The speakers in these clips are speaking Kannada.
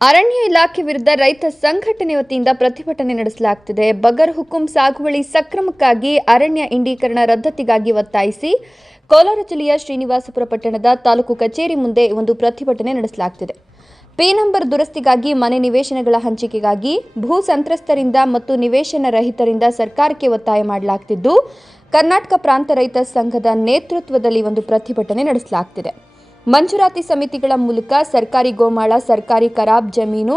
ಅರಣ್ಯ ಇಲಾಖೆ ವಿರುದ್ಧ ರೈತ ಸಂಘಟನೆ ವತಿಯಿಂದ ಪ್ರತಿಭಟನೆ ನಡೆಸಲಾಗುತ್ತಿದೆ ಬಗರ್ ಹುಕುಂ ಸಾಗುವಳಿ ಸಕ್ರಮಕ್ಕಾಗಿ ಅರಣ್ಯ ಇಂಡೀಕರಣ ರದ್ದತಿಗಾಗಿ ಒತ್ತಾಯಿಸಿ ಕೋಲಾರ ಜಿಲ್ಲೆಯ ಶ್ರೀನಿವಾಸಪುರ ಪಟ್ಟಣದ ತಾಲೂಕು ಕಚೇರಿ ಮುಂದೆ ಒಂದು ಪ್ರತಿಭಟನೆ ನಡೆಸಲಾಗುತ್ತಿದೆ ಪಿ ನಂಬರ್ ದುರಸ್ತಿಗಾಗಿ ಮನೆ ನಿವೇಶನಗಳ ಹಂಚಿಕೆಗಾಗಿ ಭೂ ಸಂತ್ರಸ್ತರಿಂದ ಮತ್ತು ನಿವೇಶನ ರಹಿತರಿಂದ ಸರ್ಕಾರಕ್ಕೆ ಒತ್ತಾಯ ಮಾಡಲಾಗುತ್ತಿದ್ದು ಕರ್ನಾಟಕ ಪ್ರಾಂತ ರೈತ ಸಂಘದ ನೇತೃತ್ವದಲ್ಲಿ ಒಂದು ಪ್ರತಿಭಟನೆ ನಡೆಸಲಾಗುತ್ತಿದೆ ಮಂಜೂರಾತಿ ಸಮಿತಿಗಳ ಮೂಲಕ ಸರ್ಕಾರಿ ಗೋಮಾಳ, ಸರ್ಕಾರಿ ಖರಾಬ್ ಜಮೀನು,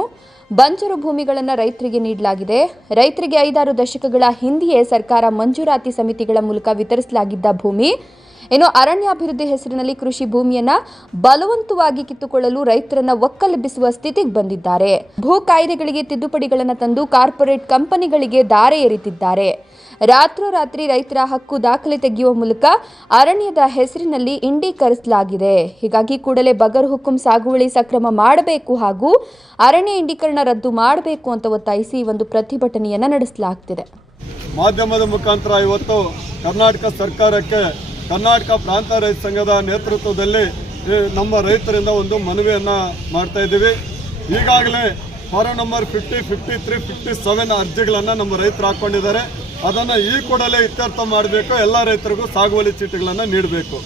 ಬಂಜರು ಭೂಮಿಗಳನ್ನು ರೈತರಿಗೆ ನೀಡಲಾಗಿದೆ. ರೈತರಿಗೆ ಐದಾರು ದಶಕಗಳ ಹಿಂದೆಯೇ ಸರ್ಕಾರ ಮಂಜೂರಾತಿ ಸಮಿತಿಗಳ ಮೂಲಕ ವಿತರಿಸಲಾಗಿದ್ದ ಭೂಮಿ. ಇನ್ನು ಅರಣ್ಯಾಭಿವೃದ್ಧಿ ಹೆಸರಿನಲ್ಲಿ ಕೃಷಿ ಭೂಮಿಯನ್ನ ಬಲವಂತವಾಗಿ ಕಿತ್ತುಕೊಳ್ಳಲು ರೈತರನ್ನ ಒಕ್ಕಲೆಬ್ಬಿಸುವ ಸ್ಥಿತಿಗೆ ಬಂದಿದ್ದಾರೆ. ಭೂ ಕಾಯ್ದೆಗಳಿಗೆ ತಿದ್ದುಪಡಿಗಳನ್ನು ತಂದು ಕಾರ್ಪೊರೇಟ್ ಕಂಪನಿಗಳಿಗೆ ದಾರೆ ಎರಿತಿದ್ದಾರೆ. ರಾತ್ರೋರಾತ್ರಿ ರೈತರ ಹಕ್ಕು ದಾಖಲೆ ತೆಗೆಯುವ ಮೂಲಕ ಅರಣ್ಯದ ಹೆಸರಿನಲ್ಲಿ ಇಂಡೀಕರಿಸಲಾಗಿದೆ. ಹೀಗಾಗಿ ಕೂಡಲೇ ಬಗರ್ ಹುಕುಂ ಸಾಗುವಳಿ ಸಕ್ರಮ ಮಾಡಬೇಕು ಹಾಗೂ ಅರಣ್ಯ ಇಂಡೀಕರಣ ರದ್ದು ಮಾಡಬೇಕು ಅಂತ ಒತ್ತಾಯಿಸಿ ಒಂದು ಪ್ರತಿಭಟನೆಯನ್ನು ನಡೆಸಲಾಗ್ತಿದೆ. ಮಾಧ್ಯಮದ ಮುಖಾಂತರ ಇವತ್ತು ಕರ್ನಾಟಕ ಸರ್ಕಾರಕ್ಕೆ ಕರ್ನಾಟಕ ಪ್ರಾಂತ ರೈತ ಸಂಘದ ನೇತೃತ್ವದಲ್ಲಿ ನಮ್ಮ ರೈತರಿಂದ ಒಂದು ಮನವಿಯನ್ನು ಮಾಡ್ತಾ ಇದ್ದೀವಿ. ಈಗಾಗಲೇ form number fifty fifty three fifty seven ಅರ್ಜಿಗಳನ್ನು ನಮ್ಮ ರೈತರು ಹಾಕ್ಕೊಂಡಿದ್ದಾರೆ ಅದನ್ನು ಈ ಕೂಡಲೇ ಇತ್ಯರ್ಥ ಮಾಡಬೇಕು. ಎಲ್ಲ ರೈತರಿಗೂ ಸಾಗುವಳಿ ಚೀಟಿಗಳನ್ನು ನೀಡಬೇಕು.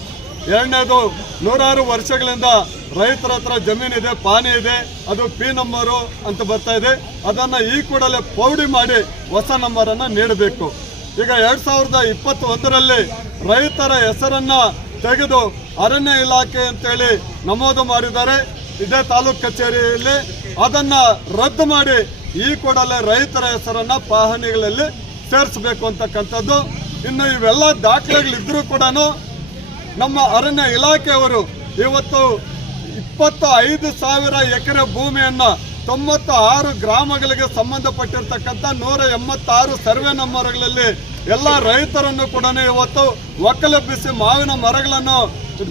ಎರಡನೇದು, ನೂರಾರು ವರ್ಷಗಳಿಂದ ರೈತರ ಹತ್ರ ಜಮೀನಿದೆ ಪಾನಿ ಇದೆ, ಅದು ಪಿ ನಂಬರು ಅಂತ ಬರ್ತಾ ಇದೆ. ಅದನ್ನು ಈ ಕೂಡಲೇ ಪೌಡಿ ಮಾಡಿ ಹೊಸ ನಂಬರನ್ನು ನೀಡಬೇಕು. ಈಗ ಎರಡು ಸಾವಿರದ ಇಪ್ಪತ್ತೊಂದರಲ್ಲಿ ರೈತರ ಹೆಸರನ್ನು ತೆಗೆದು ಅರಣ್ಯ ಇಲಾಖೆ ಅಂತೇಳಿ ನಮೂದು ಮಾಡಿದ್ದಾರೆ. ಇದೇ ತಾಲೂಕು ಕಚೇರಿಯಲ್ಲಿ ಅದನ್ನ ರದ್ದು ಮಾಡಿ ಈ ಕೂಡಲೇ ರೈತರ ಹೆಸರನ್ನ ಪಾಹನಿಗಳಲ್ಲಿ ಸೇರಿಸಬೇಕು ಅಂತಕ್ಕಂಥದ್ದು. ಇನ್ನು ಇವೆಲ್ಲ ದಾಖಲೆಗಳಿದ್ರೂ ಕೂಡ ನಮ್ಮ ಅರಣ್ಯ ಇಲಾಖೆಯವರು ಇವತ್ತು ಇಪ್ಪತ್ತು ಐದು ಸಾವಿರ ಎಕರೆ ಭೂಮಿಯನ್ನ ತೊಂಬತ್ತ ಆರು ಗ್ರಾಮಗಳಿಗೆ ಸಂಬಂಧಪಟ್ಟಿರ್ತಕ್ಕಂಥ ನೂರ ಎಂಬತ್ತಾರು ಸರ್ವೆ ನಂಬರ್ಗಳಲ್ಲಿ ಎಲ್ಲ ರೈತರನ್ನು ಕೂಡ ಇವತ್ತು ಒಕ್ಕಲೆಬ್ಬಿಸಿ ಮಾವಿನ ಮರಗಳನ್ನು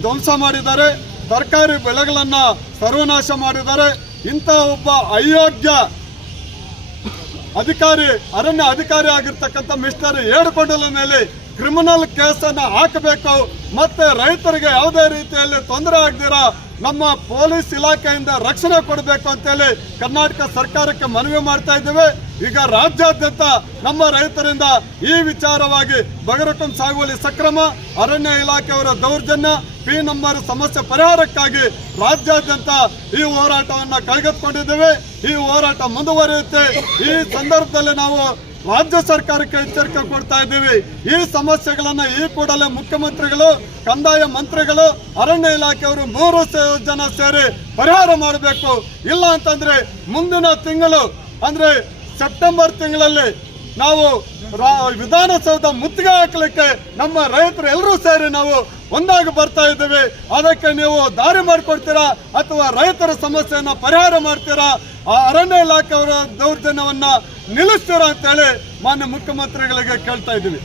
ಧ್ವಂಸ ಮಾಡಿದ್ದಾರೆ. ತರಕಾರಿ ಬೆಳೆಗಳನ್ನು ಸರ್ವನಾಶ ಮಾಡಿದ್ದಾರೆ. ಇಂಥ ಒಬ್ಬ ಅಯೋಗ್ಯ ಅಧಿಕಾರಿ ಅರಣ್ಯ ಅಧಿಕಾರಿ ಆಗಿರ್ತಕ್ಕಂಥ ಮಿಸ್ಟರ್ ಏಡುಕೊಂಡಲ ಮೇಲೆ ಕ್ರಿಮಿನಲ್ ಕೇಸನ್ನ ಹಾಕಬೇಕು. ಮತ್ತೆ ರೈತರಿಗೆ ಯಾವುದೇ ರೀತಿಯಲ್ಲಿ ತೊಂದರೆ ಆಗದಿರ ನಮ್ಮ ಪೊಲೀಸ್ ಇಲಾಖೆಯಿಂದ ರಕ್ಷಣೆ ಕೊಡಬೇಕು ಅಂತೇಳಿ ಕರ್ನಾಟಕ ಸರ್ಕಾರಕ್ಕೆ ಮನವಿ ಮಾಡ್ತಾ ಇದ್ದೇವೆ. ಈಗ ರಾಜ್ಯಾದ್ಯಂತ ನಮ್ಮ ರೈತರಿಂದ ಈ ವಿಚಾರವಾಗಿ ಬಗರಕಂ ಸಾಗುವಳಿ ಸಕ್ರಮ, ಅರಣ್ಯ ಇಲಾಖೆಯವರ ದೌರ್ಜನ್ಯ ಪಿ ನಂಬರ್ ಸಮಸ್ಯೆ ಪರಿಹಾರಕ್ಕಾಗಿ ರಾಜ್ಯಾದ್ಯಂತ ಈ ಹೋರಾಟವನ್ನು ಕೈಗೆತ್ತಿಕೊಂಡಿದ್ದೇವೆ. ಈ ಹೋರಾಟ ಮುಂದುವರಿಯುತ್ತೆ. ಈ ಸಂದರ್ಭದಲ್ಲಿ ನಾವು ರಾಜ್ಯ ಸರ್ಕಾರಕ್ಕೆ ಎಚ್ಚರಿಕೆ ಕೊಡ್ತಾ ಇದ್ದೀವಿ. ಈ ಸಮಸ್ಯೆಗಳನ್ನು ಈ ಕೂಡಲೇ ಮುಖ್ಯಮಂತ್ರಿಗಳು, ಕಂದಾಯ ಮಂತ್ರಿಗಳು, ಅರಣ್ಯ ಇಲಾಖೆಯವರು ಮೂರು ಜನ ಸೇರಿ ಪರಿಹಾರ ಮಾಡಬೇಕು. ಇಲ್ಲ ಅಂತಂದ್ರೆ ಮುಂದಿನ ತಿಂಗಳು, ಅಂದ್ರೆ ಸೆಪ್ಟೆಂಬರ್ ತಿಂಗಳಲ್ಲಿ ನಾವು ವಿಧಾನಸೌಧ ಮುತ್ತಿಗೆ ಹಾಕಲಿಕ್ಕೆ ನಮ್ಮ ರೈತರು ಎಲ್ಲರೂ ಸೇರಿ ನಾವು ಒಂದಾಗಿ ಬರ್ತಾ ಇದ್ದೇವೆ. ಅದಕ್ಕೆ ನೀವು ದಾರಿ ಮಾಡಿಕೊಡ್ತೀರಾ ಅಥವಾ ರೈತರ ಸಮಸ್ಯೆಯನ್ನ ಪರಿಹಾರ ಮಾಡ್ತೀರಾ? ಆ ಅರಣ್ಯ ಇಲಾಖೆಯವರ ದೌರ್ಜನ್ಯವನ್ನ ನಿಲ್ಲಿಸ್ತೀರಾ ಅಂತೇಳಿ ಮಾನ್ಯ ಮುಖ್ಯಮಂತ್ರಿಗಳಿಗೆ ಕೇಳ್ತಾ ಇದ್ದೀವಿ.